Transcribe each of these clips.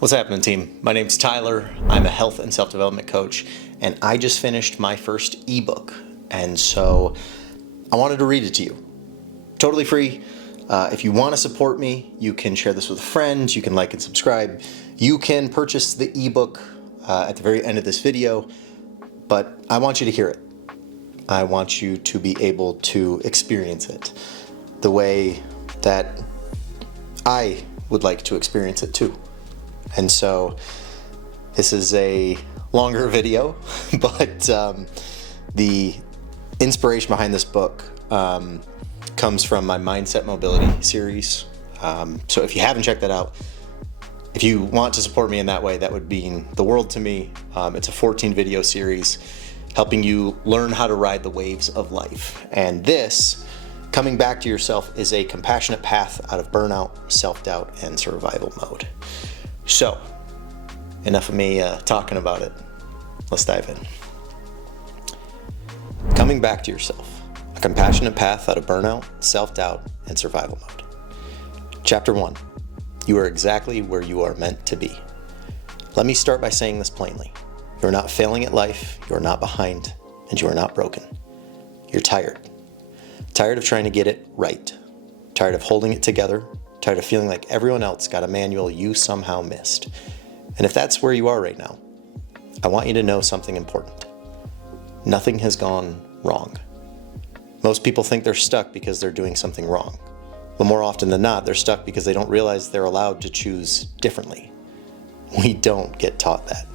What's happening, team? My name's Tyler. I'm a health and self-development coach, and I just finished my first ebook. And so I wanted to read it to you. Totally free. If you want to support me, you can share this with friends. You can like and subscribe. You can purchase the ebook at the very end of this video, but I want you to hear it. I want you to be able to experience it the way that I would like to experience it too. And so this is a longer video, but the inspiration behind this book comes from my Mindset Mobility series. So if you haven't checked that out, if you want to support me in that way, that would mean the world to me. It's a 14 video series helping you learn how to ride the waves of life. And this, coming back to yourself, is a compassionate path out of burnout, self-doubt, and survival mode. So, enough of me talking about it. Let's dive in. Coming back to yourself, a compassionate path out of burnout, self-doubt, and survival mode. Chapter 1, you are exactly where you are meant to be. Let me start by saying this plainly. You are not failing at life, you are not behind, and you are not broken. You're tired. Tired of trying to get it right. Tired of holding it together. Tired of feeling like everyone else got a manual you somehow missed. And if that's where you are right now, I want you to know something important. Nothing has gone wrong. Most people think they're stuck because they're doing something wrong. But more often than not, they're stuck because they don't realize they're allowed to choose differently. We don't get taught that.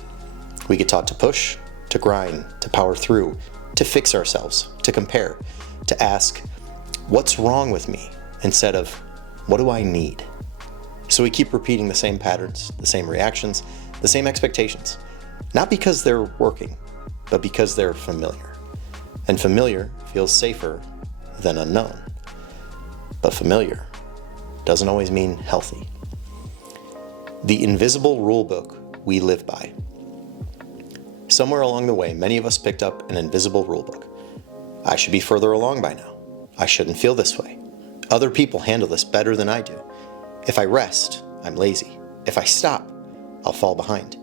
We get taught to push, to grind, to power through, to fix ourselves, to compare, to ask, what's wrong with me? Instead of, what do I need? So we keep repeating the same patterns, the same reactions, the same expectations. Not because they're working, but because they're familiar. And familiar feels safer than unknown. But familiar doesn't always mean healthy. The invisible rule book we live by. Somewhere along the way, many of us picked up an invisible rule book. I should be further along by now. I shouldn't feel this way. Other people handle this better than I do. If I rest, I'm lazy. If I stop, I'll fall behind.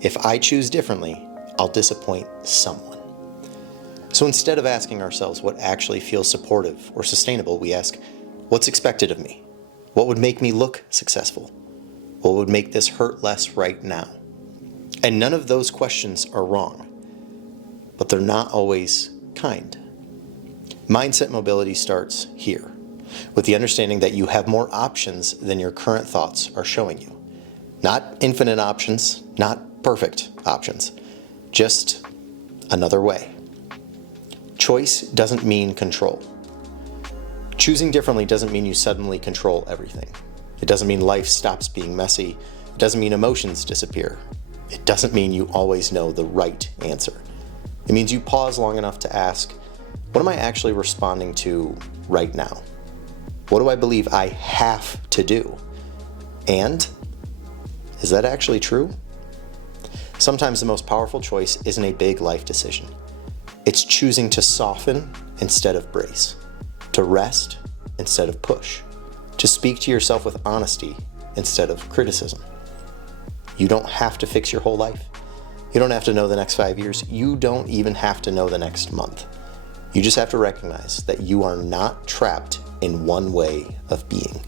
If I choose differently, I'll disappoint someone. So instead of asking ourselves what actually feels supportive or sustainable, we ask, what's expected of me? What would make me look successful? What would make this hurt less right now? And none of those questions are wrong, but they're not always kind. Mindset mobility starts here, with the understanding that you have more options than your current thoughts are showing you. Not infinite options, not perfect options, just another way. Choice doesn't mean control. Choosing differently doesn't mean you suddenly control everything. It doesn't mean life stops being messy. It doesn't mean emotions disappear. It doesn't mean you always know the right answer. It means you pause long enough to ask, what am I actually responding to right now? What do I believe I have to do? And is that actually true? Sometimes the most powerful choice isn't a big life decision. It's choosing to soften instead of brace, to rest instead of push, to speak to yourself with honesty instead of criticism. You don't have to fix your whole life. You don't have to know the next 5 years. You don't even have to know the next month. You just have to recognize that you are not trapped in one way of being.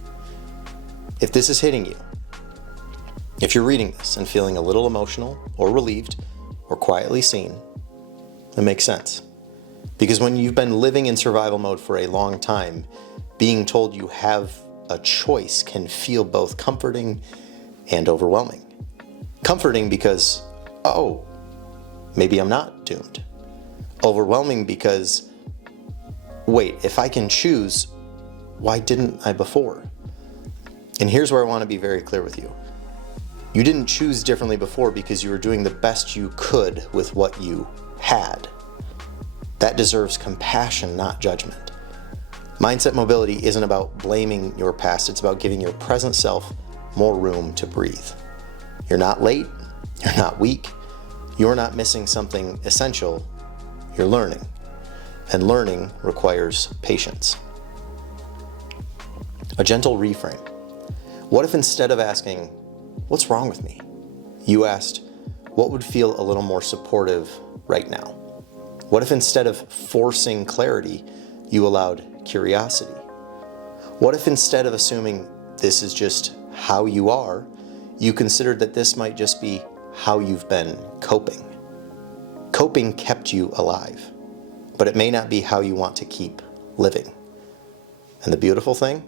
If this is hitting you, if you're reading this and feeling a little emotional or relieved or quietly seen, it makes sense. Because when you've been living in survival mode for a long time, being told you have a choice can feel both comforting and overwhelming. Comforting because, oh, maybe I'm not doomed. Overwhelming because, wait, if I can choose, why didn't I before? And here's where I want to be very clear with you. You didn't choose differently before because you were doing the best you could with what you had. That deserves compassion, not judgment. Mindset mobility isn't about blaming your past. It's about giving your present self more room to breathe. You're not late. You're not weak. You're not missing something essential. You're learning. And learning requires patience. A gentle reframe. What if instead of asking, what's wrong with me? You asked, what would feel a little more supportive right now? What if instead of forcing clarity, you allowed curiosity? What if instead of assuming this is just how you are, you considered that this might just be how you've been coping? Coping kept you alive, but it may not be how you want to keep living. And the beautiful thing?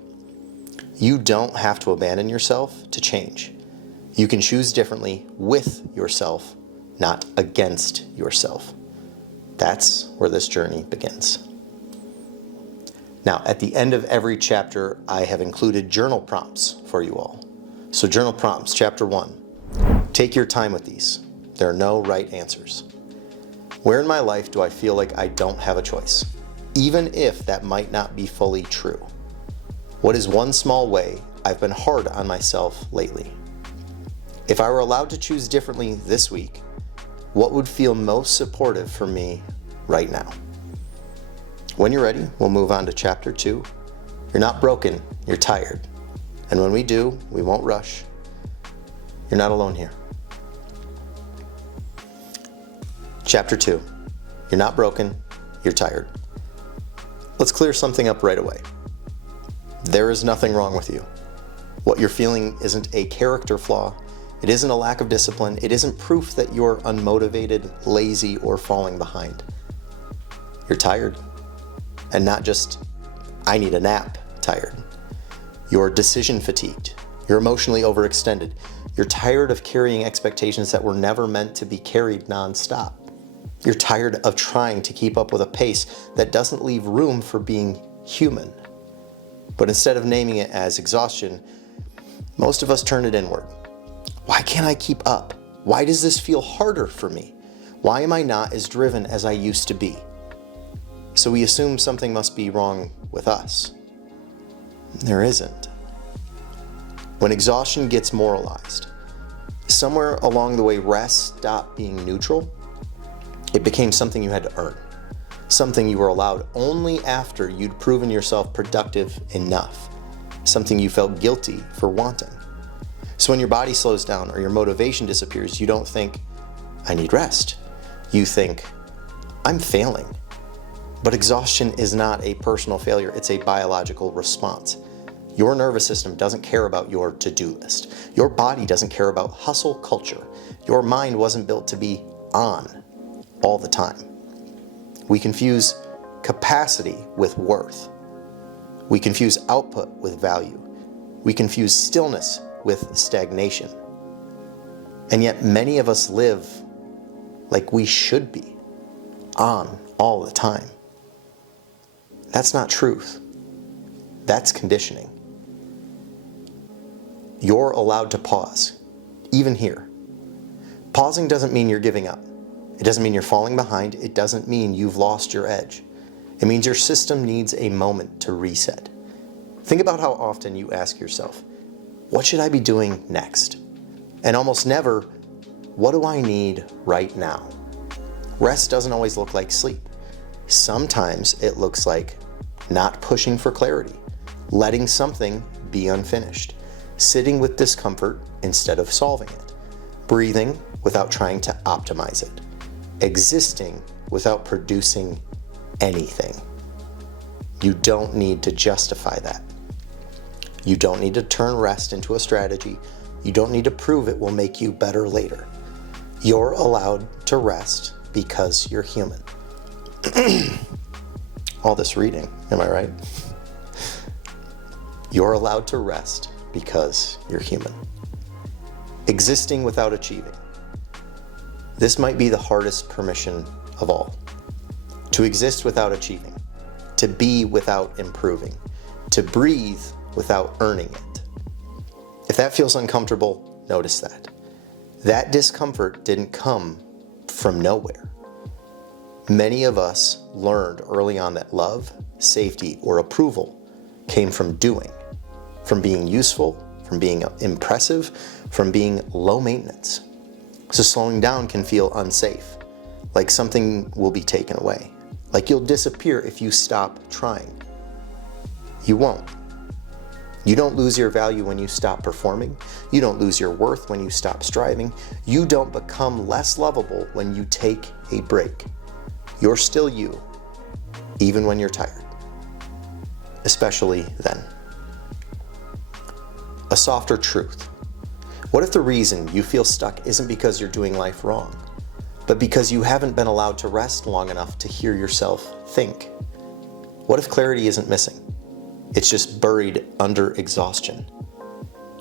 You don't have to abandon yourself to change. You can choose differently with yourself, not against yourself. That's where this journey begins. Now, at the end of every chapter, I have included journal prompts for you all. So journal prompts, chapter 1. Take your time with these. There are no right answers. Where in my life do I feel like I don't have a choice, even if that might not be fully true? What is one small way I've been hard on myself lately? If I were allowed to choose differently this week, what would feel most supportive for me right now? When you're ready, we'll move on to chapter 2. You're not broken, you're tired. And when we do, we won't rush. You're not alone here. Chapter 2. You're not broken, you're tired. Let's clear something up right away. There is nothing wrong with you. What you're feeling isn't a character flaw. It isn't a lack of discipline. It isn't proof that you're unmotivated, lazy, or falling behind. You're tired. And not just, I need a nap, tired. You're decision fatigued. You're emotionally overextended. You're tired of carrying expectations that were never meant to be carried nonstop. You're tired of trying to keep up with a pace that doesn't leave room for being human. But instead of naming it as exhaustion, most of us turn it inward. Why can't I keep up? Why does this feel harder for me? Why am I not as driven as I used to be? So we assume something must be wrong with us. There isn't. When exhaustion gets moralized, somewhere along the way rest stopped being neutral. It became something you had to earn, something you were allowed only after you'd proven yourself productive enough, something you felt guilty for wanting. So when your body slows down or your motivation disappears, you don't think, I need rest. You think, I'm failing. But exhaustion is not a personal failure, it's a biological response. Your nervous system doesn't care about your to-do list. Your body doesn't care about hustle culture. Your mind wasn't built to be on all the time. We confuse capacity with worth. We confuse output with value. We confuse stillness with stagnation. And yet many of us live like we should be, on all the time. That's not truth. That's conditioning. You're allowed to pause, even here. Pausing doesn't mean you're giving up. It doesn't mean you're falling behind. It doesn't mean you've lost your edge. It means your system needs a moment to reset. Think about how often you ask yourself, what should I be doing next? And almost never, what do I need right now? Rest doesn't always look like sleep. Sometimes it looks like not pushing for clarity, letting something be unfinished, sitting with discomfort instead of solving it, breathing without trying to optimize it, existing without producing anything. You don't need to justify that. You don't need to turn rest into a strategy. You don't need to prove it will make you better later. You're allowed to rest because you're human. All this reading, am I right? You're allowed to rest because you're human. Existing without achieving. This might be the hardest permission of all. To exist without achieving. To be without improving. To breathe without earning it. If that feels uncomfortable, notice that. That discomfort didn't come from nowhere. Many of us learned early on that love, safety, or approval came from doing, from being useful, from being impressive, from being low maintenance. So slowing down can feel unsafe, like something will be taken away, like you'll disappear if you stop trying. You won't. You don't lose your value when you stop performing. You don't lose your worth when you stop striving. You don't become less lovable when you take a break. You're still you, even when you're tired. Especially then. A softer truth. What if the reason you feel stuck isn't because you're doing life wrong, but because you haven't been allowed to rest long enough to hear yourself think? What if clarity isn't missing? It's just buried under exhaustion.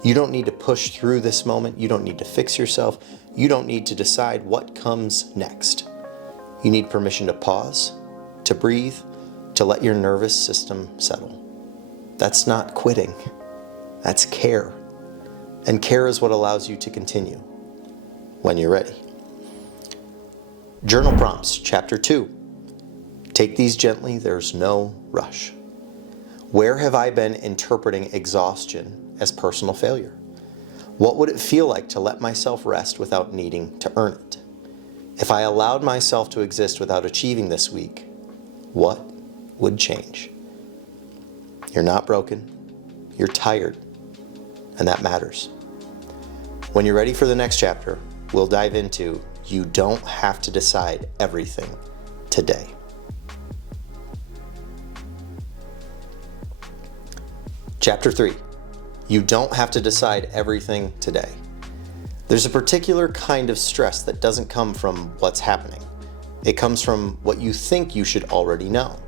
You don't need to push through this moment. You don't need to fix yourself. You don't need to decide what comes next. You need permission to pause, to breathe, to let your nervous system settle. That's not quitting. That's care. And care is what allows you to continue when you're ready. Journal prompts, Chapter 2. Take these gently, there's no rush. Where have I been interpreting exhaustion as personal failure? What would it feel like to let myself rest without needing to earn it? If I allowed myself to exist without achieving this week, what would change? You're not broken. You're tired. And that matters. When you're ready for the next chapter, we'll dive into you don't have to decide everything today. Chapter 3. You don't have to decide everything today. There's a particular kind of stress that doesn't come from what's happening. It comes from what you think you should already know.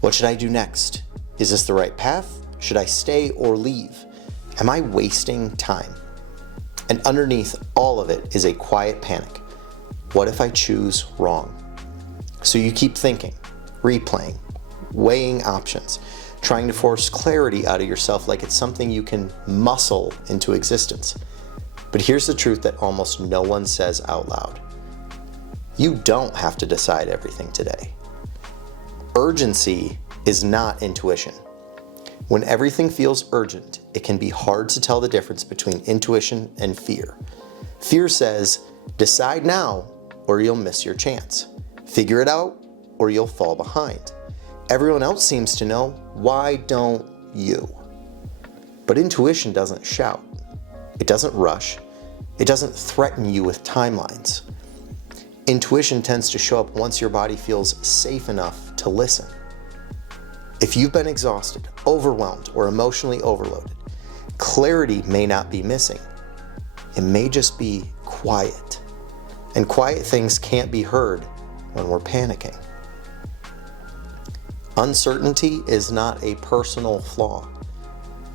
What should I do next? Is this the right path? Should I stay or leave? Am I wasting time? And underneath all of it is a quiet panic. What if I choose wrong? So you keep thinking, replaying, weighing options, trying to force clarity out of yourself like it's something you can muscle into existence. But here's the truth that almost no one says out loud. You don't have to decide everything today. Urgency is not intuition. When everything feels urgent, it can be hard to tell the difference between intuition and fear. Fear says, decide now or you'll miss your chance. Figure it out or you'll fall behind. Everyone else seems to know, why don't you? But intuition doesn't shout. It doesn't rush. It doesn't threaten you with timelines. Intuition tends to show up once your body feels safe enough to listen. If you've been exhausted, overwhelmed, or emotionally overloaded, clarity may not be missing. It may just be quiet. And quiet things can't be heard when we're panicking. Uncertainty is not a personal flaw.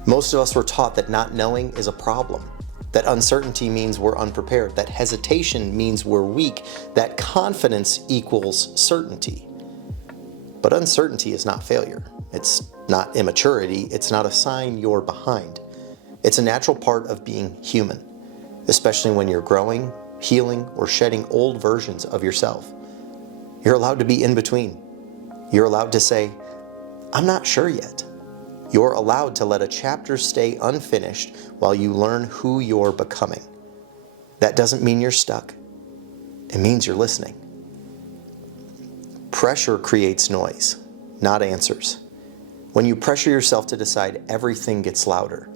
Most of us were taught that not knowing is a problem, that uncertainty means we're unprepared, that hesitation means we're weak, that confidence equals certainty. But uncertainty is not failure. It's not immaturity. It's not a sign you're behind. It's a natural part of being human, especially when you're growing, healing, or shedding old versions of yourself. You're allowed to be in between. You're allowed to say, I'm not sure yet. You're allowed to let a chapter stay unfinished while you learn who you're becoming. That doesn't mean you're stuck. It means you're listening. Pressure creates noise, not answers. When you pressure yourself to decide, everything gets louder.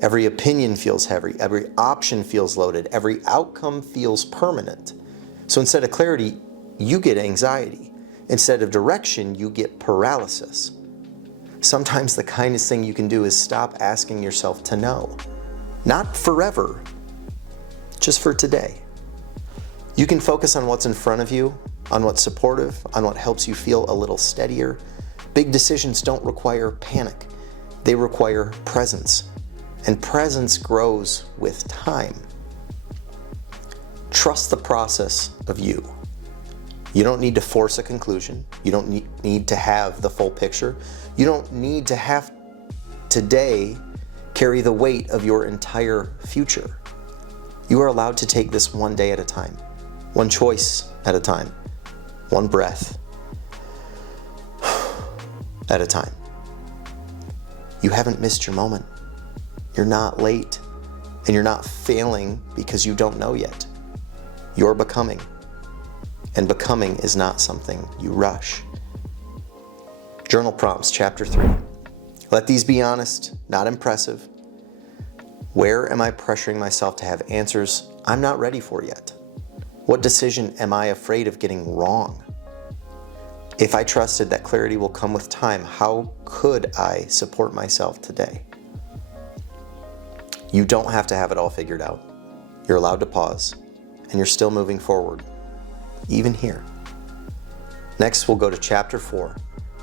Every opinion feels heavy. Every option feels loaded. Every outcome feels permanent. So instead of clarity, you get anxiety. Instead of direction, you get paralysis. Sometimes the kindest thing you can do is stop asking yourself to know. Not forever, just for today. You can focus on what's in front of you, on what's supportive, on what helps you feel a little steadier. Big decisions don't require panic. They require presence. And presence grows with time. Trust the process of you. You don't need to force a conclusion. You don't need to have the full picture. You don't need to have today carry the weight of your entire future. You are allowed to take this one day at a time, one choice at a time, one breath at a time. You haven't missed your moment. You're not late, and you're not failing because you don't know yet. You're becoming, and becoming is not something you rush. Journal prompts, Chapter 3. Let these be honest, not impressive? Where am I pressuring myself to have answers I'm not ready for yet? What decision am I afraid of getting wrong? If I trusted that clarity will come with time, how could I support myself today? You don't have to have it all figured out. You're allowed to pause, and you're still moving forward, even here. Next, we'll go to Chapter 4.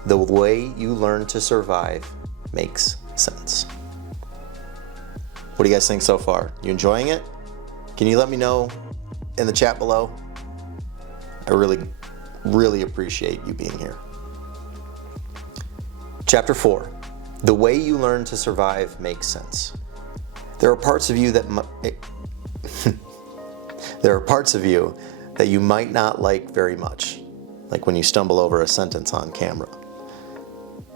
The way you learn to survive makes sense. What do you guys think so far? You enjoying it? Can you let me know in the chat below? I really appreciate you being here. Chapter 4. The way you learn to survive makes sense. There are parts of you that you might not like very much, like when you stumble over a sentence on camera.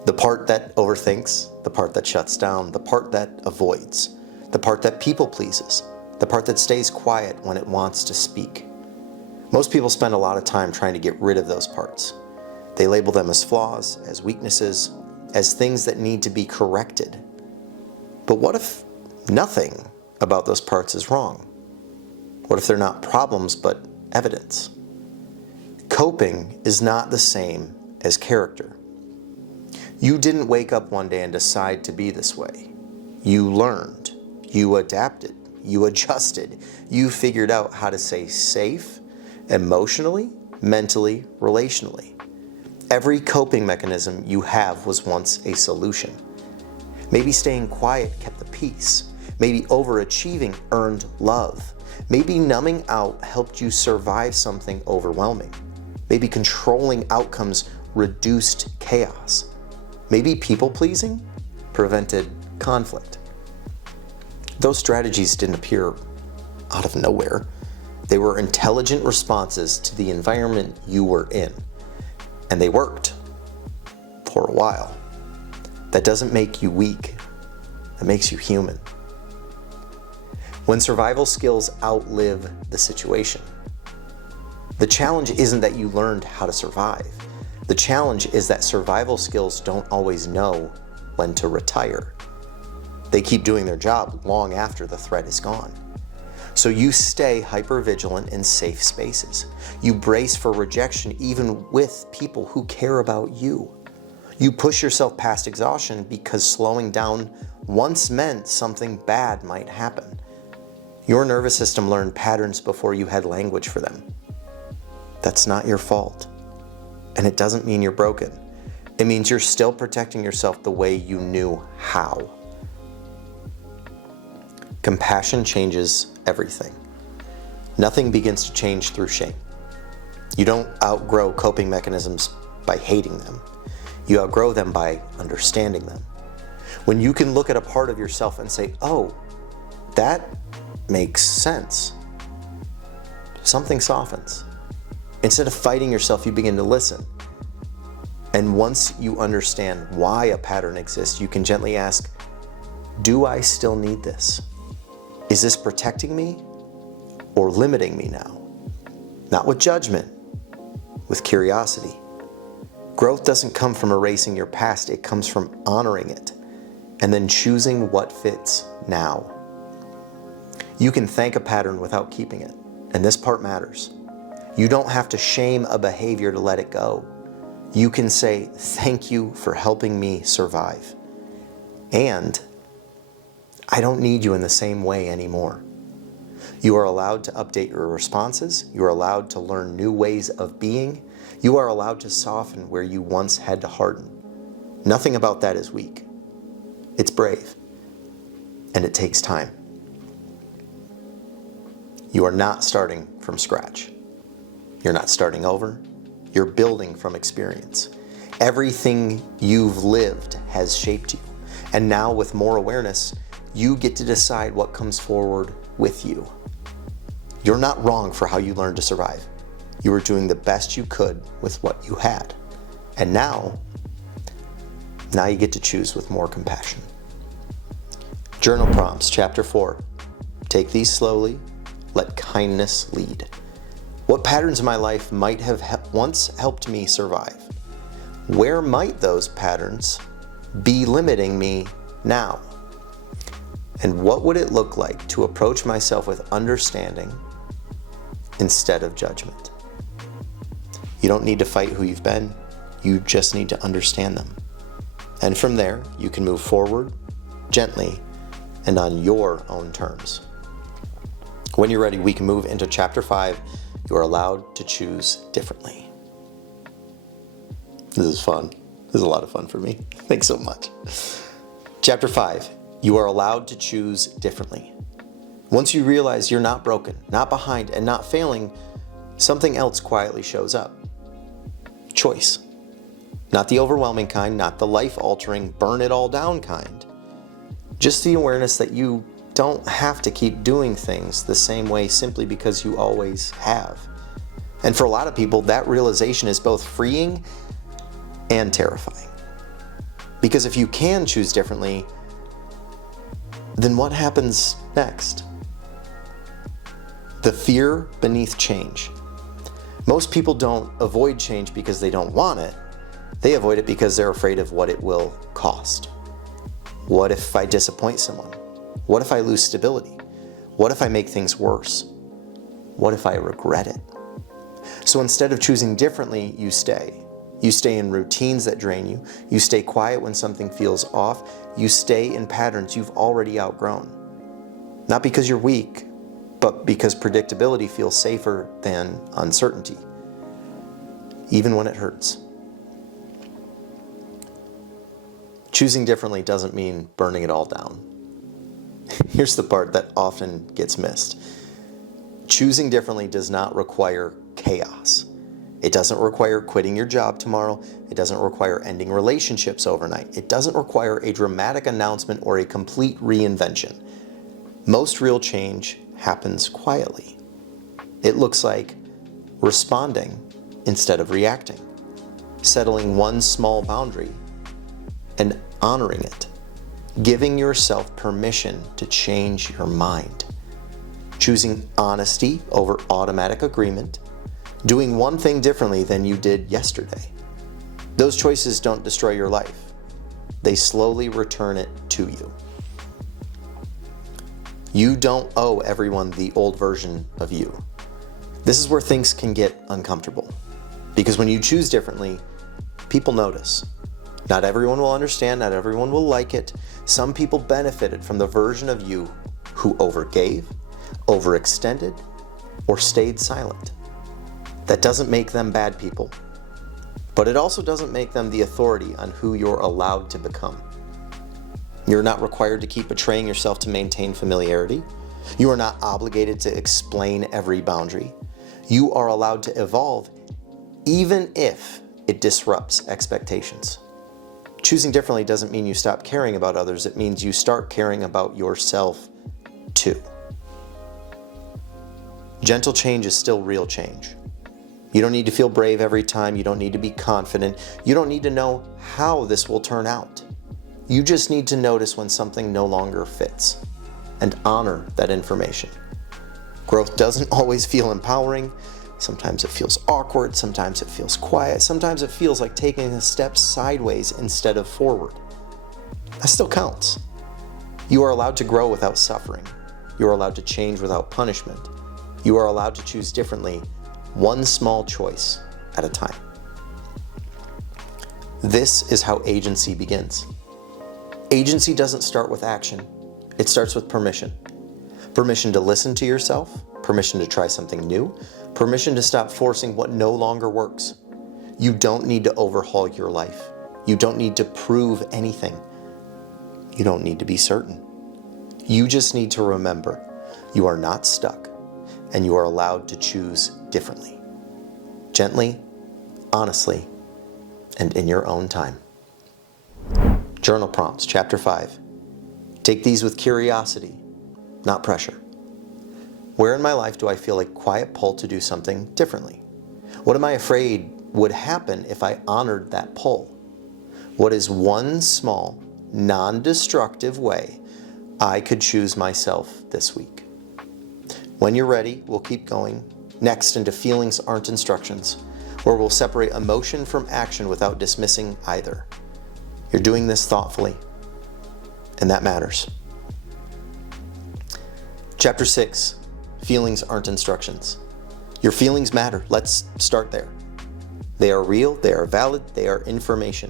The part that overthinks, the part that shuts down, the part that avoids, the part that people pleases, the part that stays quiet when it wants to speak. Most people spend a lot of time trying to get rid of those parts. They label them as flaws, as weaknesses, as things that need to be corrected. But what if nothing about those parts is wrong? What if they're not problems but evidence? Coping is not the same as character. You didn't wake up one day and decide to be this way. You learned, you adapted, you adjusted, you figured out how to stay safe emotionally, mentally, relationally. Every coping mechanism you have was once a solution. Maybe staying quiet kept the peace. Maybe overachieving earned love. Maybe numbing out helped you survive something overwhelming. Maybe controlling outcomes reduced chaos. Maybe people-pleasing prevented conflict. Those strategies didn't appear out of nowhere. They were intelligent responses to the environment you were in. And they worked for a while. That doesn't make you weak. That makes you human. When survival skills outlive the situation, the challenge isn't that you learned how to survive. The challenge is that survival skills don't always know when to retire. They keep doing their job long after the threat is gone. So you stay hypervigilant in safe spaces. You brace for rejection even with people who care about you. You push yourself past exhaustion because slowing down once meant something bad might happen. Your nervous system learned patterns before you had language for them. That's not your fault. And it doesn't mean you're broken. It means you're still protecting yourself the way you knew how. Compassion changes everything. Nothing begins to change through shame. You don't outgrow coping mechanisms by hating them. You outgrow them by understanding them. When you can look at a part of yourself and say, oh, that makes sense, something softens. Instead of fighting yourself, you begin to listen. And once you understand why a pattern exists, you can gently ask, do I still need this? Is this protecting me or limiting me now? Not with judgment, with curiosity. Growth doesn't come from erasing your past, it comes from honoring it and then choosing what fits now. You can thank a pattern without keeping it, and this part matters. You don't have to shame a behavior to let it go. You can say, thank you for helping me survive. And I don't need you in the same way anymore. You are allowed to update your responses. You are allowed to learn new ways of being. You are allowed to soften where you once had to harden. Nothing about that is weak. It's brave. And it takes time. You are not starting from scratch. You're not starting over. You're building from experience. Everything you've lived has shaped you. And now with more awareness, you get to decide what comes forward with you. You're not wrong for how you learned to survive. You were doing the best you could with what you had. And now you get to choose with more compassion. Journal prompts, Chapter 4. Take these slowly. Let kindness lead. What patterns in my life might have once helped me survive? Where might those patterns be limiting me now? And what would it look like to approach myself with understanding instead of judgment? You don't need to fight who you've been. You just need to understand them. And from there, you can move forward gently and on your own terms. When you're ready, we can move into Chapter 5. You are allowed to choose differently. This is fun. This is a lot of fun for me. Thanks so much. Chapter 5. You are allowed to choose differently. Once you realize you're not broken, not behind, and not failing, something else quietly shows up. Choice. Not the overwhelming kind, not the life-altering, burn-it-all-down kind. Just the awareness that you don't have to keep doing things the same way simply because you always have. And for a lot of people, that realization is both freeing and terrifying. Because if you can choose differently, then what happens next? The fear beneath change. Most people don't avoid change because they don't want it. They avoid it because they're afraid of what it will cost. What if I disappoint someone? What if I lose stability? What if I make things worse? What if I regret it? So instead of choosing differently, you stay. You stay in routines that drain you. You stay quiet when something feels off. You stay in patterns you've already outgrown. Not because you're weak, but because predictability feels safer than uncertainty, even when it hurts. Choosing differently doesn't mean burning it all down. Here's the part that often gets missed. Choosing differently does not require chaos. It doesn't require quitting your job tomorrow. It doesn't require ending relationships overnight. It doesn't require a dramatic announcement or a complete reinvention. Most real change happens quietly. It looks like responding instead of reacting, settling one small boundary and honoring it, giving yourself permission to change your mind, choosing honesty over automatic agreement, doing one thing differently than you did yesterday. Those choices don't destroy your life. They slowly return it to you. You don't owe everyone the old version of you. This is where things can get uncomfortable. Because when you choose differently, people notice. Not everyone will understand, not everyone will like it. Some people benefited from the version of you who overgave, overextended, or stayed silent. That doesn't make them bad people, but it also doesn't make them the authority on who you're allowed to become. You're not required to keep betraying yourself to maintain familiarity. You are not obligated to explain every boundary. You are allowed to evolve, even if it disrupts expectations. Choosing differently doesn't mean you stop caring about others. It means you start caring about yourself too. Gentle change is still real change. You don't need to feel brave every time. You don't need to be confident. You don't need to know how this will turn out. You just need to notice when something no longer fits and honor that information. Growth doesn't always feel empowering. Sometimes it feels awkward. Sometimes it feels quiet. Sometimes it feels like taking a step sideways instead of forward. That still counts. You are allowed to grow without suffering. You are allowed to change without punishment. You are allowed to choose differently, one small choice at a time. This is how agency begins. Agency doesn't start with action. It starts with permission. Permission to listen to yourself, permission to try something new, permission to stop forcing what no longer works. You don't need to overhaul your life. You don't need to prove anything. You don't need to be certain. You just need to remember you are not stuck and you are allowed to choose differently. Gently, honestly, and in your own time. Journal prompts, Chapter 5. Take these with curiosity, not pressure. Where in my life do I feel a quiet pull to do something differently? What am I afraid would happen if I honored that pull? What is one small, non-destructive way I could choose myself this week? When you're ready, we'll keep going. Next, into Feelings Aren't Instructions, where we'll separate emotion from action without dismissing either. You're doing this thoughtfully, and that matters. Chapter 6, feelings aren't instructions. Your feelings matter. Let's start there. They are real, they are valid, they are information.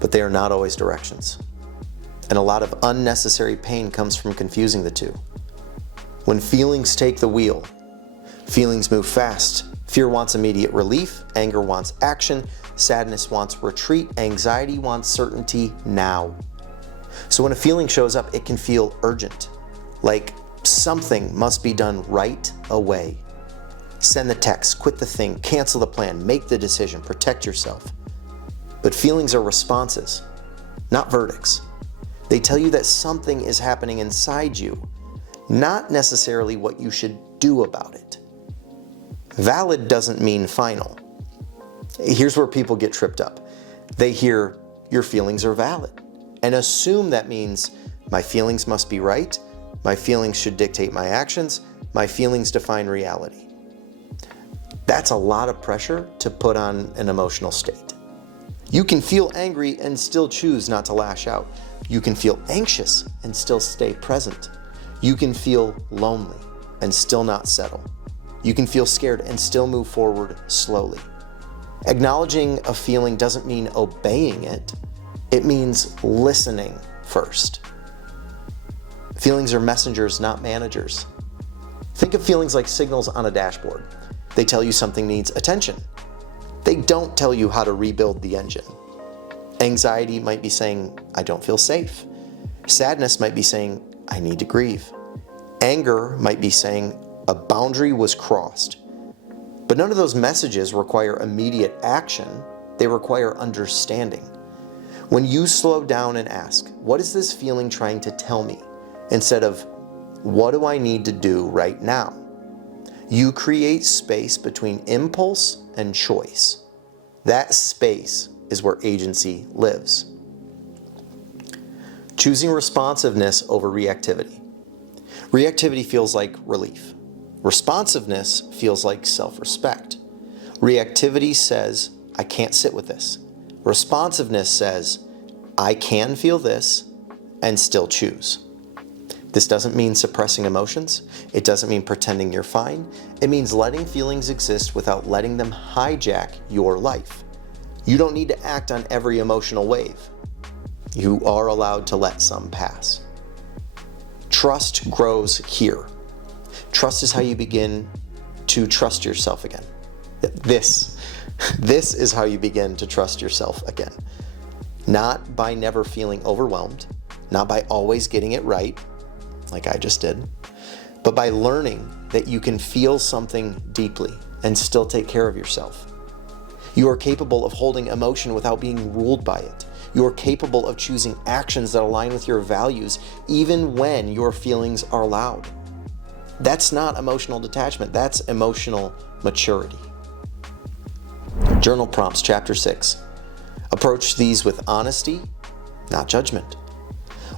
But they are not always directions. And a lot of unnecessary pain comes from confusing the two. When feelings take the wheel, feelings move fast. Fear wants immediate relief, anger wants action, sadness wants retreat, anxiety wants certainty now. So when a feeling shows up, it can feel urgent, like something must be done right away. Send the text, quit the thing, cancel the plan, make the decision, protect yourself. But feelings are responses, not verdicts. They tell you that something is happening inside you, not necessarily what you should do about it. Valid doesn't mean final. Here's where people get tripped up. They hear, your feelings are valid, and assume that means my feelings must be right, my feelings should dictate my actions, my feelings define reality. That's a lot of pressure to put on an emotional state. You can feel angry and still choose not to lash out. You can feel anxious and still stay present. You can feel lonely and still not settle. You can feel scared and still move forward slowly. Acknowledging a feeling doesn't mean obeying it. It means listening first. Feelings are messengers, not managers. Think of feelings like signals on a dashboard. They tell you something needs attention. They don't tell you how to rebuild the engine. Anxiety might be saying, I don't feel safe. Sadness might be saying, I need to grieve. Anger might be saying, a boundary was crossed. But none of those messages require immediate action. They require understanding. When you slow down and ask, what is this feeling trying to tell me? Instead of, what do I need to do right now? You create space between impulse and choice. That space is where agency lives. Choosing responsiveness over reactivity. Reactivity feels like relief. Responsiveness feels like self-respect. Reactivity says, I can't sit with this. Responsiveness says, I can feel this and still choose. This doesn't mean suppressing emotions. It doesn't mean pretending you're fine. It means letting feelings exist without letting them hijack your life. You don't need to act on every emotional wave. You are allowed to let some pass. Trust grows here. Trust is how you begin to trust yourself again. This is how you begin to trust yourself again. Not by never feeling overwhelmed, not by always getting it right, like I just did, but by learning that you can feel something deeply and still take care of yourself. You are capable of holding emotion without being ruled by it. You are capable of choosing actions that align with your values even when your feelings are loud. That's not emotional detachment, that's emotional maturity. Journal prompts, chapter 6. Approach these with honesty, not judgment.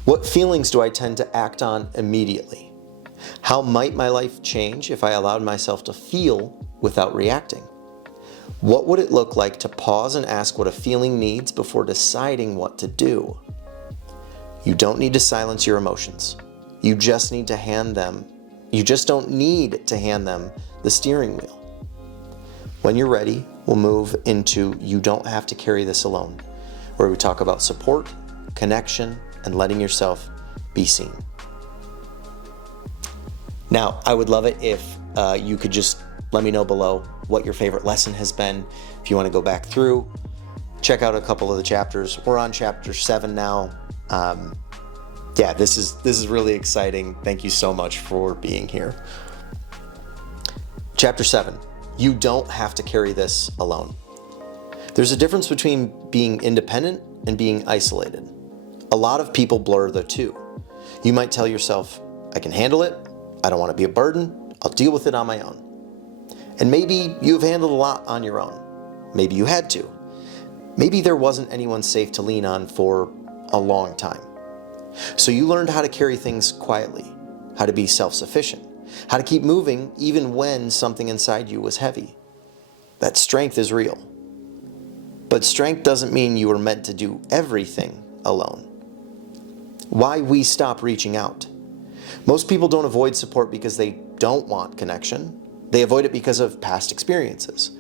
What feelings do I tend to act on immediately? How might my life change if I allowed myself to feel without reacting? What would it look like to pause and ask what a feeling needs before deciding what to do? You don't need to silence your emotions. You just don't need to hand them the steering wheel. When you're ready, we'll move into You Don't Have to Carry This Alone, where we talk about support, connection, and letting yourself be seen. Now, I would love it if you could just let me know below what your favorite lesson has been. If you want to go back through, check out a couple of the chapters. We're on chapter 7 now. This is really exciting. Thank you so much for being here. Chapter 7, you don't have to carry this alone. There's a difference between being independent and being isolated. A lot of people blur the two. You might tell yourself, I can handle it. I don't want to be a burden. I'll deal with it on my own. And maybe you've handled a lot on your own. Maybe you had to. Maybe there wasn't anyone safe to lean on for a long time. So you learned how to carry things quietly, how to be self-sufficient, how to keep moving even when something inside you was heavy. That strength is real. But strength doesn't mean you were meant to do everything alone. Why we stop reaching out? Most people don't avoid support because they don't want connection. They avoid it because of past experiences.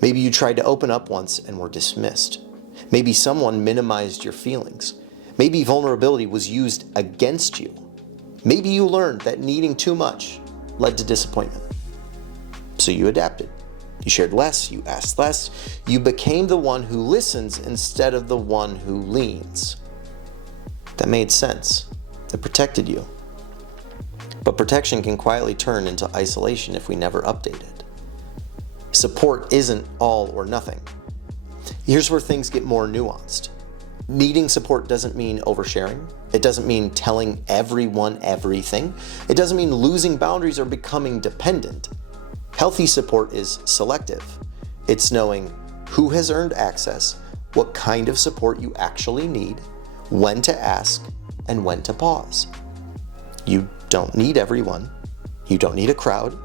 Maybe you tried to open up once and were dismissed. Maybe someone minimized your feelings. Maybe vulnerability was used against you. Maybe you learned that needing too much led to disappointment. So you adapted. You shared less, you asked less, you became the one who listens instead of the one who leans. That made sense. It protected you. But protection can quietly turn into isolation if we never update it. Support isn't all or nothing. Here's where things get more nuanced. Needing support doesn't mean oversharing. It doesn't mean telling everyone everything. It doesn't mean losing boundaries or becoming dependent. Healthy support is selective. It's knowing who has earned access, what kind of support you actually need, when to ask, and when to pause. You don't need everyone. You don't need a crowd.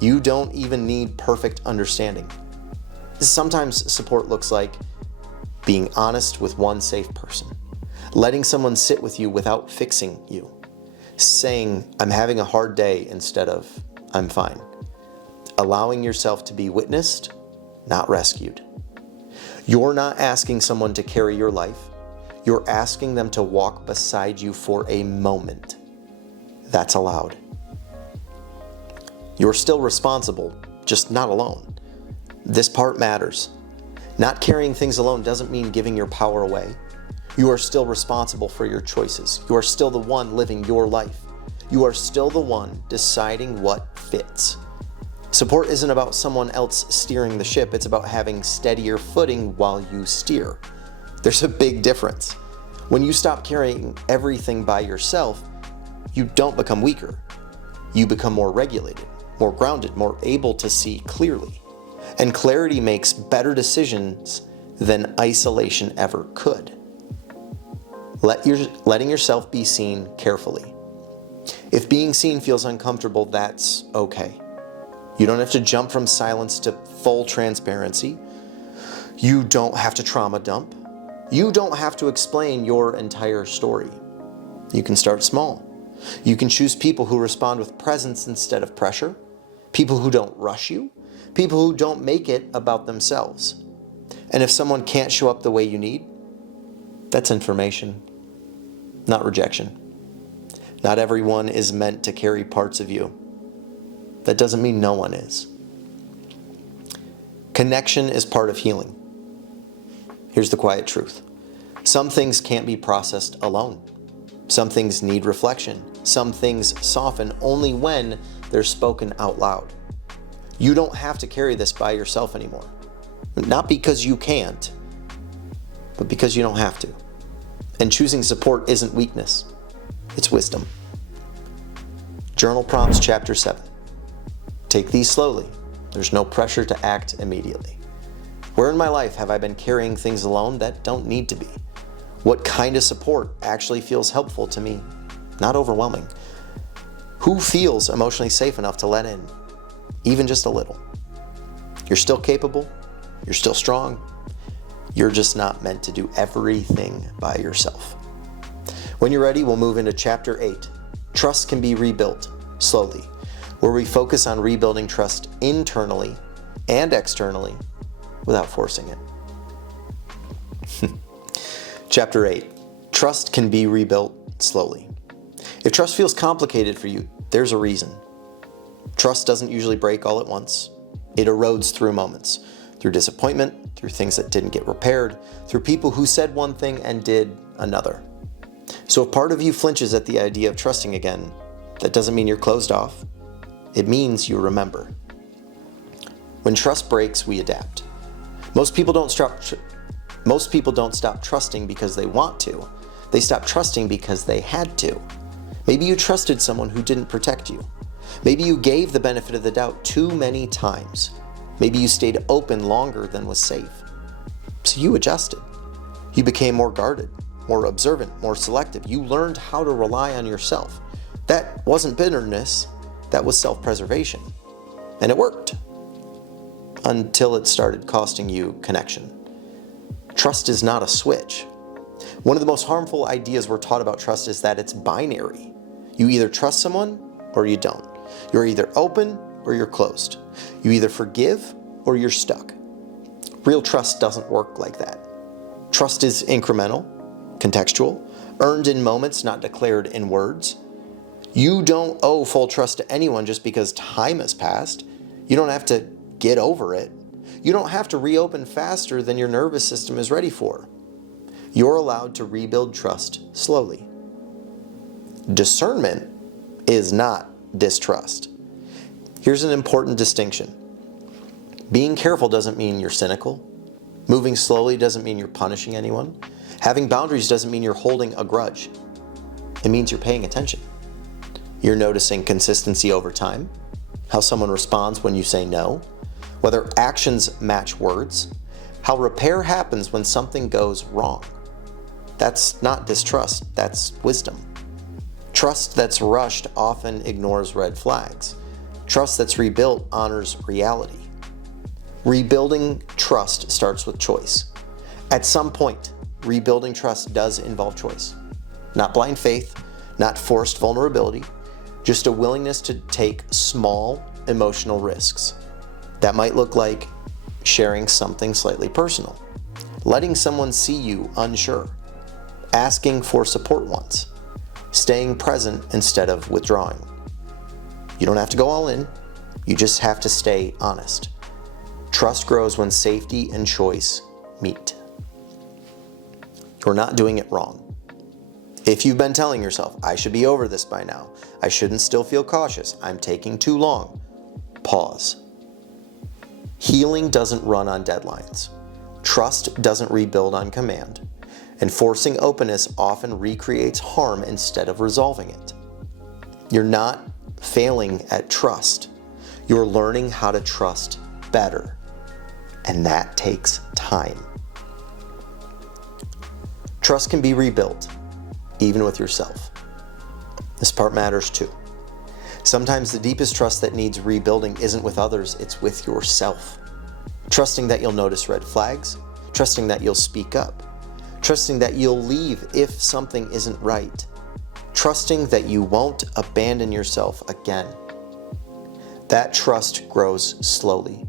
You don't even need perfect understanding. Sometimes support looks like being honest with one safe person, letting someone sit with you without fixing you, saying, "I'm having a hard day" instead of "I'm fine," allowing yourself to be witnessed, not rescued. You're not asking someone to carry your life. You're asking them to walk beside you for a moment. That's allowed. You're still responsible, just not alone. This part matters. Not carrying things alone doesn't mean giving your power away. You are still responsible for your choices. You are still the one living your life. You are still the one deciding what fits. Support isn't about someone else steering the ship. It's about having steadier footing while you steer. There's a big difference. When you stop carrying everything by yourself, you don't become weaker. You become more regulated, more grounded, more able to see clearly. And clarity makes better decisions than isolation ever could. Letting yourself be seen carefully. If being seen feels uncomfortable, that's okay. You don't have to jump from silence to full transparency. You don't have to trauma dump. You don't have to explain your entire story. You can start small. You can choose people who respond with presence instead of pressure, people who don't rush you, people who don't make it about themselves. And if someone can't show up the way you need, that's information, not rejection. Not everyone is meant to carry parts of you. That doesn't mean no one is. Connection is part of healing. Here's the quiet truth. Some things can't be processed alone. Some things need reflection. Some things soften only when they're spoken out loud. You don't have to carry this by yourself anymore. Not because you can't, but because you don't have to. And choosing support isn't weakness, it's wisdom. Journal prompts, chapter 7. Take these slowly. There's no pressure to act immediately. Where in my life have I been carrying things alone that don't need to be? What kind of support actually feels helpful to me, not overwhelming? Who feels emotionally safe enough to let in, even just a little? You're still capable. You're still strong. You're just not meant to do everything by yourself. When you're ready, we'll move into chapter 8. Trust can be rebuilt slowly, where we focus on rebuilding trust internally and externally without forcing it. Chapter 8. Trust can be rebuilt slowly. If trust feels complicated for you, there's a reason. Trust doesn't usually break all at once. It erodes through moments, through disappointment, through things that didn't get repaired, through people who said one thing and did another. So if part of you flinches at the idea of trusting again, that doesn't mean you're closed off. It means you remember. When trust breaks, we adapt. Most people don't stop trusting because they want to. They stop trusting because they had to. Maybe you trusted someone who didn't protect you. Maybe you gave the benefit of the doubt too many times. Maybe you stayed open longer than was safe. So you adjusted. You became more guarded, more observant, more selective. You learned how to rely on yourself. That wasn't bitterness, that was self-preservation. And it worked. Until it started costing you connection. Trust is not a switch. One of the most harmful ideas we're taught about trust is that it's binary. You either trust someone or you don't. You're either open or you're closed. You either forgive or you're stuck. Real trust doesn't work like that. Trust is incremental, contextual, earned in moments, not declared in words. You don't owe full trust to anyone just because time has passed. You don't have to get over it. You don't have to reopen faster than your nervous system is ready for. You're allowed to rebuild trust slowly. Discernment is not distrust. Here's an important distinction. Being careful doesn't mean you're cynical. Moving slowly doesn't mean you're punishing anyone. Having boundaries doesn't mean you're holding a grudge. It means you're paying attention. You're noticing consistency over time, how someone responds when you say no, whether actions match words, how repair happens when something goes wrong. That's not distrust, that's wisdom. Trust that's rushed often ignores red flags. Trust that's rebuilt honors reality. Rebuilding trust starts with choice. At some point, rebuilding trust does involve choice. Not blind faith, not forced vulnerability, just a willingness to take small emotional risks. That might look like sharing something slightly personal, letting someone see you unsure, asking for support once, staying present instead of withdrawing. You don't have to go all in, you just have to stay honest. Trust grows when safety and choice meet. You're not doing it wrong. If you've been telling yourself, I should be over this by now, I shouldn't still feel cautious, I'm taking too long, pause. Healing doesn't run on deadlines. Trust doesn't rebuild on command. And forcing openness often recreates harm instead of resolving it. You're not failing at trust. You're learning how to trust better. And that takes time. Trust can be rebuilt, even with yourself. This part matters too. Sometimes the deepest trust that needs rebuilding isn't with others, it's with yourself. Trusting that you'll notice red flags, trusting that you'll speak up, trusting that you'll leave if something isn't right, trusting that you won't abandon yourself again. That trust grows slowly,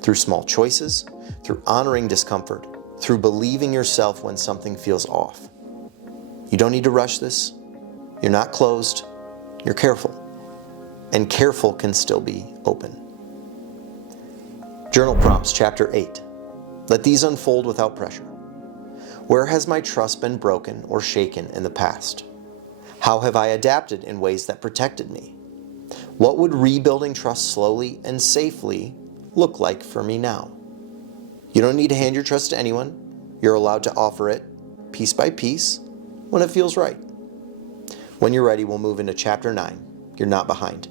through small choices, through honoring discomfort, through believing yourself when something feels off. You don't need to rush this. You're not closed. You're careful. And careful can still be open. Journal prompts, Chapter 8. Let these unfold without pressure. Where has my trust been broken or shaken in the past? How have I adapted in ways that protected me? What would rebuilding trust slowly and safely look like for me now? You don't need to hand your trust to anyone. You're allowed to offer it piece by piece when it feels right. When you're ready, we'll move into Chapter 9, You're Not Behind,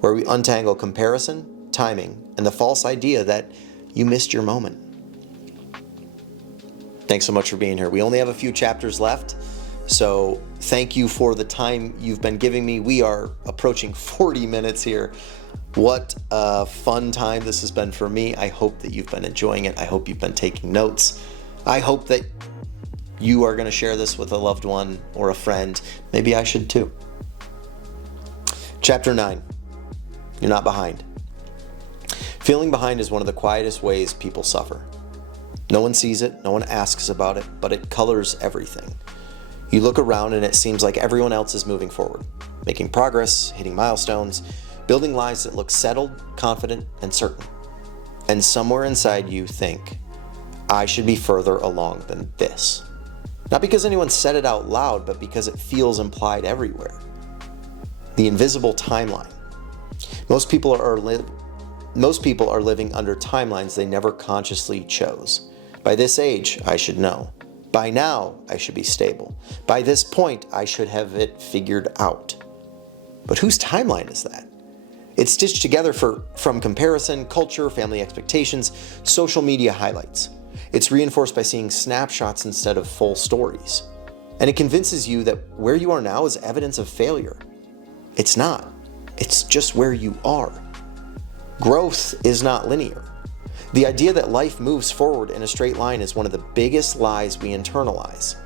where we untangle comparison, timing, and the false idea that you missed your moment. Thanks so much for being here. We only have a few chapters left, so thank you for the time you've been giving me. We are approaching 40 minutes here. What a fun time this has been for me. I hope that you've been enjoying it. I hope you've been taking notes. I hope that you are going to share this with a loved one or a friend. Maybe I should too. Chapter 9, You're Not Behind. Feeling behind is one of the quietest ways people suffer. No one sees it, no one asks about it, but it colors everything. You look around and it seems like everyone else is moving forward, making progress, hitting milestones, building lives that look settled, confident, and certain. And somewhere inside you think, I should be further along than this. Not because anyone said it out loud, but because it feels implied everywhere. The invisible timeline. Most people are living under timelines they never consciously chose. By this age, I should know. By now, I should be stable. By this point, I should have it figured out. But whose timeline is that? It's stitched together from comparison, culture, family expectations, social media highlights. It's reinforced by seeing snapshots instead of full stories. And it convinces you that where you are now is evidence of failure. It's not. It's just where you are. Growth is not linear. The idea that life moves forward in a straight line is one of the biggest lies we internalize.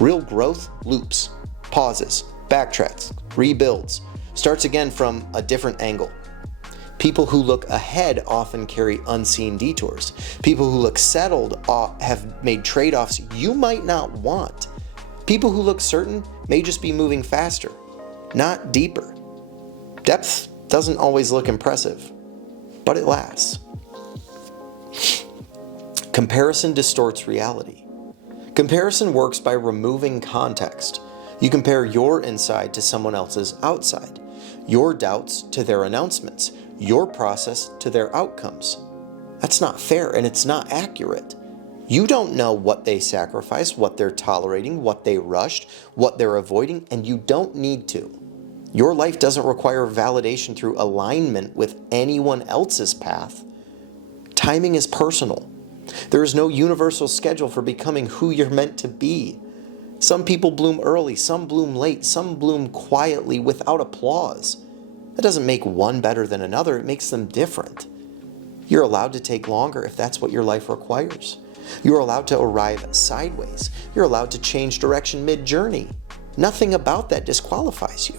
Real growth loops, pauses, backtracks, rebuilds, starts again from a different angle. People who look ahead often carry unseen detours. People who look settled have made trade-offs you might not want. People who look certain may just be moving faster, not deeper. Depth doesn't always look impressive, but it lasts. Comparison distorts reality. Comparison works by removing context. You compare your inside to someone else's outside, your doubts to their announcements, your process to their outcomes. That's not fair and it's not accurate. You don't know what they sacrificed, what they're tolerating, what they rushed, what they're avoiding, and you don't need to. Your life doesn't require validation through alignment with anyone else's path. Timing is personal. There is no universal schedule for becoming who you're meant to be. Some people bloom early, some bloom late, some bloom quietly without applause. That doesn't make one better than another, it makes them different. You're allowed to take longer if that's what your life requires. You're allowed to arrive sideways. You're allowed to change direction mid-journey. Nothing about that disqualifies you.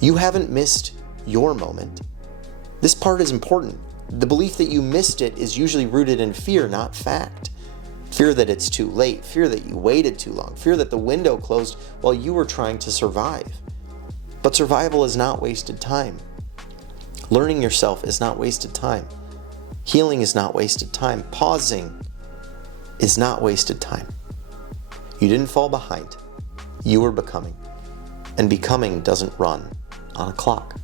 You haven't missed your moment. This part is important. The belief that you missed it is usually rooted in fear, not fact. Fear that it's too late, fear that you waited too long, fear that the window closed while you were trying to survive. But survival is not wasted time. Learning yourself is not wasted time. Healing is not wasted time. Pausing is not wasted time. You didn't fall behind. You were becoming. And becoming doesn't run on a clock.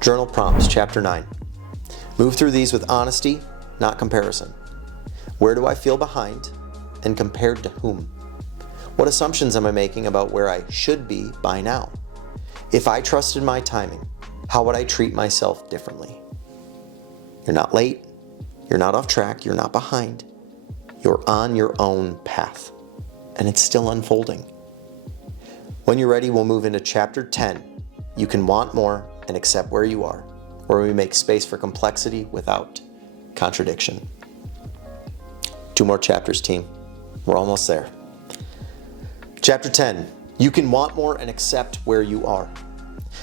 Journal prompts, Chapter 9. Move through these with honesty, not comparison. Where do I feel behind, and compared to whom? What assumptions am I making about where I should be by now? If I trusted my timing, how would I treat myself differently? You're not late, you're not off track, you're not behind. You're on your own path, and it's still unfolding. When you're ready, we'll move into Chapter 10. You can want more and accept where you are, where we make space for complexity without contradiction. 2 more chapters, team. We're almost there. Chapter 10. You can want more and accept where you are.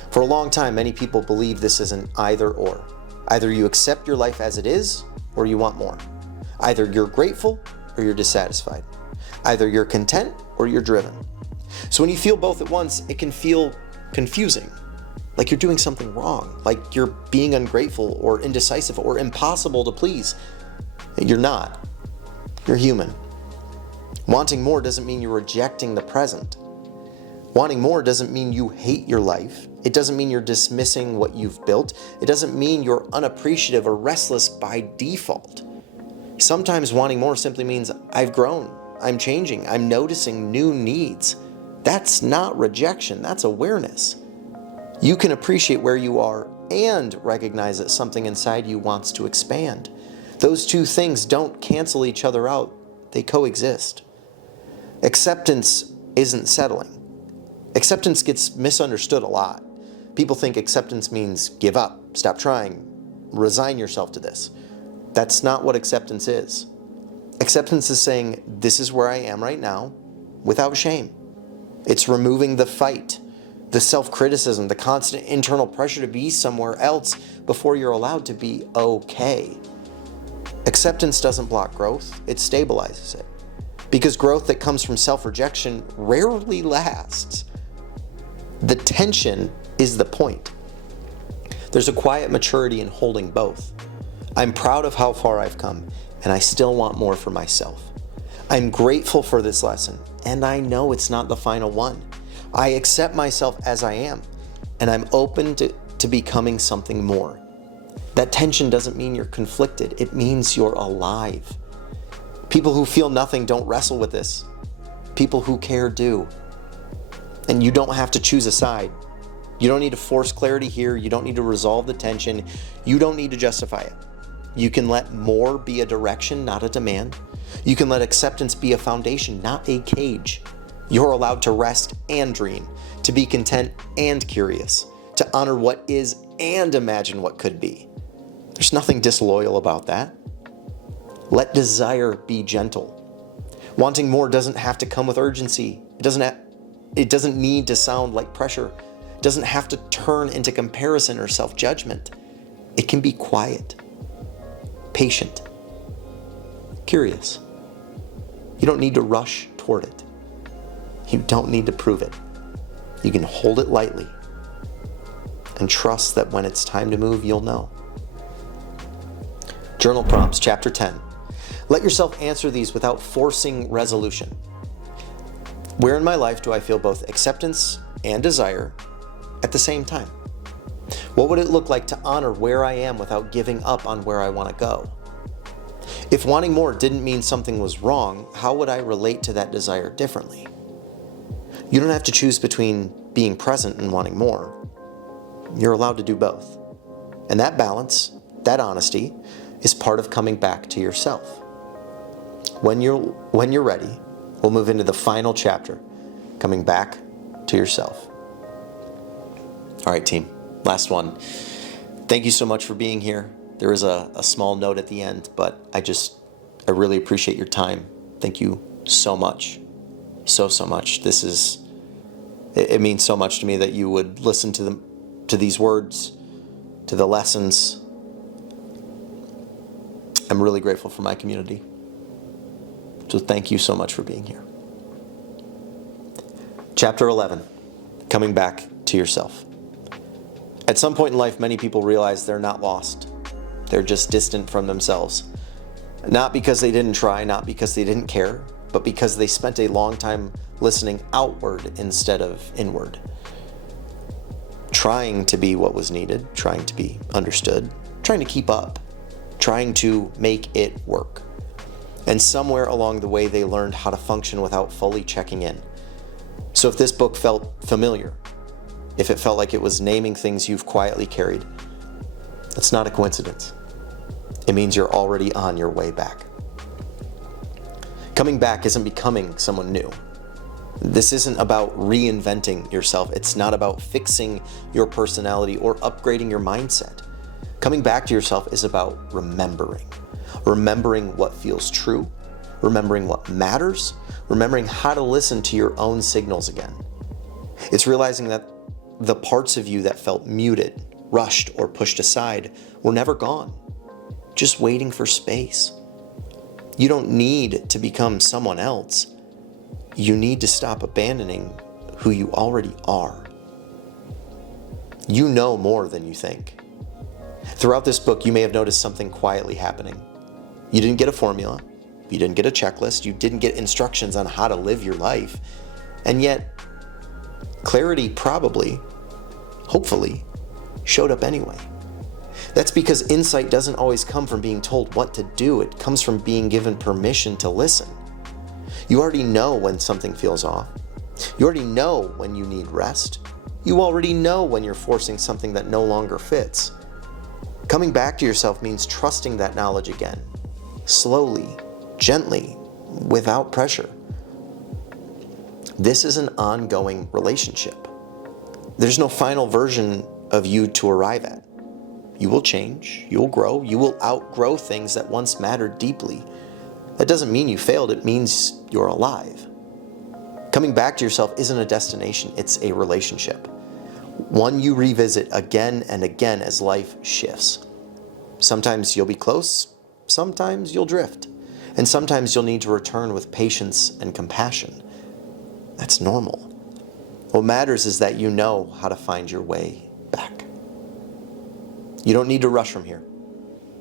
For a long time, many people believe this is an either or. Either you accept your life as it is, or you want more. Either you're grateful, or you're dissatisfied. Either you're content, or you're driven. So when you feel both at once, it can feel confusing. Like you're doing something wrong. Like you're being ungrateful, or indecisive, or impossible to please. You're not. You're human. Wanting more doesn't mean you're rejecting the present. Wanting more doesn't mean you hate your life. It doesn't mean you're dismissing what you've built. It doesn't mean you're unappreciative or restless by default. Sometimes wanting more simply means I've grown, I'm changing, I'm noticing new needs. That's not rejection, that's awareness. You can appreciate where you are and recognize that something inside you wants to expand. Those two things don't cancel each other out, they coexist. Acceptance isn't settling. Acceptance gets misunderstood a lot. People think acceptance means give up, stop trying, resign yourself to this. That's not what acceptance is. Acceptance is saying, this is where I am right now, without shame. It's removing the fight, the self-criticism, the constant internal pressure to be somewhere else before you're allowed to be okay. Acceptance doesn't block growth, it stabilizes it. Because growth that comes from self-rejection rarely lasts. The tension is the point. There's a quiet maturity in holding both. I'm proud of how far I've come, and I still want more for myself. I'm grateful for this lesson, and I know it's not the final one. I accept myself as I am, and I'm open to becoming something more. That tension doesn't mean you're conflicted, it means you're alive. People who feel nothing don't wrestle with this. People who care do. And you don't have to choose a side. You don't need to force clarity here. You don't need to resolve the tension. You don't need to justify it. You can let more be a direction, not a demand. You can let acceptance be a foundation, not a cage. You're allowed to rest and dream, to be content and curious, to honor what is and imagine what could be. There's nothing disloyal about that. Let desire be gentle. Wanting more doesn't have to come with urgency. It doesn't It doesn't need to sound like pressure. It doesn't have to turn into comparison or self-judgment. It can be quiet, patient, curious. You don't need to rush toward it. You don't need to prove it. You can hold it lightly and trust that when it's time to move, you'll know. Journal prompts, chapter 10. Let yourself answer these without forcing resolution. Where in my life do I feel both acceptance and desire at the same time? What would it look like to honor where I am without giving up on where I want to go? If wanting more didn't mean something was wrong, how would I relate to that desire differently? You don't have to choose between being present and wanting more. You're allowed to do both. And that balance, that honesty, is part of coming back to yourself. When you're ready, we'll move into the final chapter, coming back to yourself. All right, team, last one. Thank you so much for being here. There is a small note at the end, but I really appreciate your time. Thank you so much. So much. It means so much to me that you would listen to these words, to the lessons. I'm really grateful for my community. So thank you so much for being here. Chapter 11, coming back to yourself. At some point in life, many people realize they're not lost. They're just distant from themselves. Not because they didn't try, not because they didn't care, but because they spent a long time listening outward instead of inward. Trying to be what was needed, trying to be understood, trying to keep up, trying to make it work. And somewhere along the way, they learned how to function without fully checking in. So if this book felt familiar, if it felt like it was naming things you've quietly carried, that's not a coincidence. It means you're already on your way back. Coming back isn't becoming someone new. This isn't about reinventing yourself. It's not about fixing your personality or upgrading your mindset. Coming back to yourself is about remembering what feels true, remembering what matters, remembering how to listen to your own signals again. It's realizing that the parts of you that felt muted, rushed, or pushed aside were never gone, just waiting for space. You don't need to become someone else. You need to stop abandoning who you already are. You know more than you think. Throughout this book, you may have noticed something quietly happening. You didn't get a formula. You didn't get a checklist. You didn't get instructions on how to live your life. And yet, clarity probably, hopefully, showed up anyway. That's because insight doesn't always come from being told what to do. It comes from being given permission to listen. You already know when something feels off. You already know when you need rest. You already know when you're forcing something that no longer fits. Coming back to yourself means trusting that knowledge again, slowly, gently, without pressure. This is an ongoing relationship. There's no final version of you to arrive at. You will change, you will grow, you will outgrow things that once mattered deeply. That doesn't mean you failed, it means you're alive. Coming back to yourself isn't a destination, it's a relationship. One you revisit again and again as life shifts. Sometimes you'll be close, sometimes you'll drift, and sometimes you'll need to return with patience and compassion. That's normal. What matters is that you know how to find your way back. You don't need to rush from here.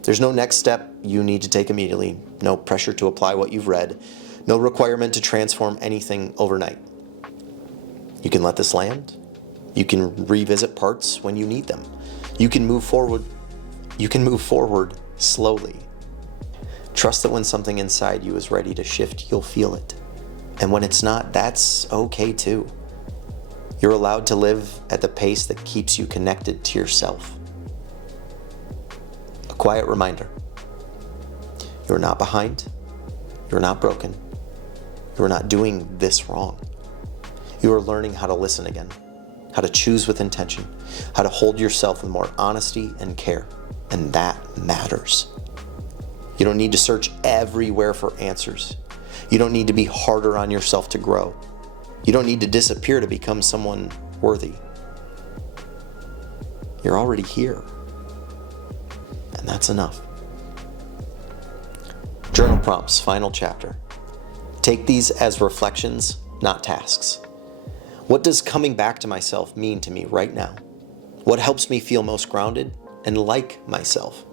There's no next step you need to take immediately, no pressure to apply what you've read, no requirement to transform anything overnight. You can let this land. You can revisit parts when you need them. You can move forward slowly. Trust that when something inside you is ready to shift, you'll feel it. And when it's not, that's okay too. You're allowed to live at the pace that keeps you connected to yourself. A quiet reminder. You're not behind. You're not broken. You're not doing this wrong. You are learning how to listen again, how to choose with intention, how to hold yourself with more honesty and care. And that matters. You don't need to search everywhere for answers. You don't need to be harder on yourself to grow. You don't need to disappear to become someone worthy. You're already here. And that's enough. Journal prompts, final chapter. Take these as reflections, not tasks. What does coming back to myself mean to me right now? What helps me feel most grounded and like myself?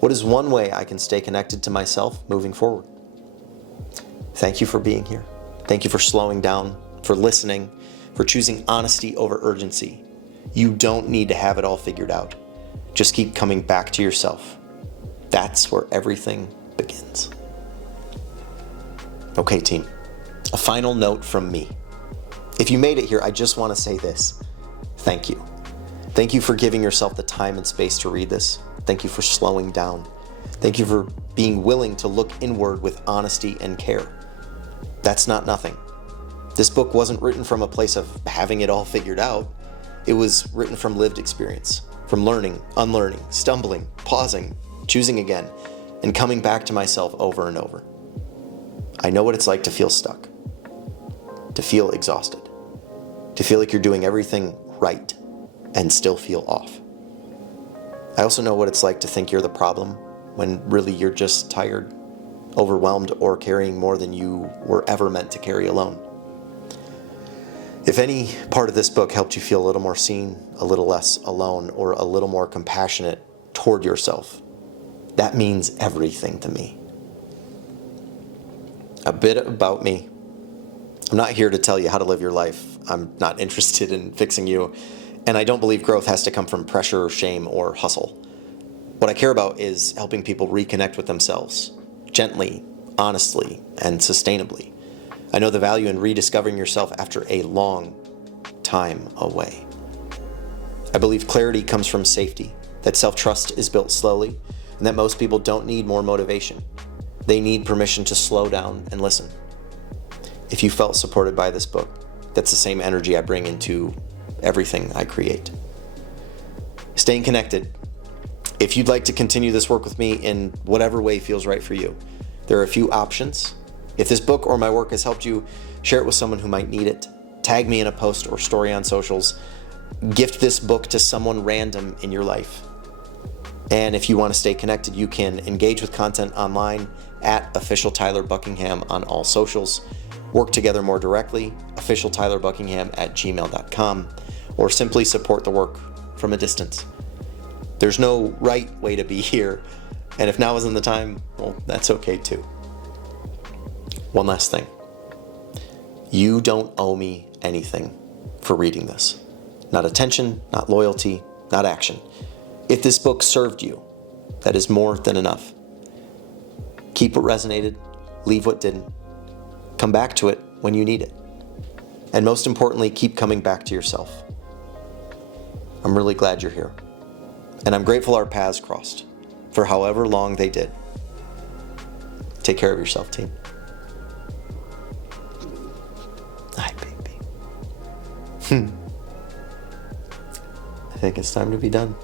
What is one way I can stay connected to myself moving forward? Thank you for being here. Thank you for slowing down, for listening, for choosing honesty over urgency. You don't need to have it all figured out. Just keep coming back to yourself. That's where everything begins. Okay, team, a final note from me. If you made it here, I just want to say this. Thank you. Thank you for giving yourself the time and space to read this. Thank you for slowing down. Thank you for being willing to look inward with honesty and care. That's not nothing. This book wasn't written from a place of having it all figured out. It was written from lived experience, from learning, unlearning, stumbling, pausing, choosing again, and coming back to myself over and over. I know what it's like to feel stuck, to feel exhausted, to feel like you're doing everything right and still feel off. I also know what it's like to think you're the problem when really you're just tired, overwhelmed, or carrying more than you were ever meant to carry alone. If any part of this book helped you feel a little more seen, a little less alone, or a little more compassionate toward yourself, that means everything to me. A bit about me. I'm not here to tell you how to live your life. I'm not interested in fixing you. And I don't believe growth has to come from pressure, shame, or hustle. What I care about is helping people reconnect with themselves, gently, honestly, and sustainably. I know the value in rediscovering yourself after a long time away. I believe clarity comes from safety, that self-trust is built slowly, and that most people don't need more motivation. They need permission to slow down and listen. If you felt supported by this book, that's the same energy I bring into everything I create. Staying connected. If you'd like to continue this work with me in whatever way feels right for you, there are a few options. If this book or my work has helped you, share it with someone who might need it. Tag me in a post or story on socials. Gift this book to someone random in your life. And if you want to stay connected, you can engage with content online at officialtylerbuckingham on all socials. Work together more directly, officialtylerbuckingham@gmail.com, or simply support the work from a distance. There's no right way to be here, and if now isn't the time, well, that's okay too. One last thing. You don't owe me anything for reading this. Not attention, not loyalty, not action. If this book served you, that is more than enough. Keep what resonated, leave what didn't. Come back to it when you need it. And most importantly, keep coming back to yourself. I'm really glad you're here. And I'm grateful our paths crossed, for however long they did. Take care of yourself, team. Hi, baby. I think it's time to be done.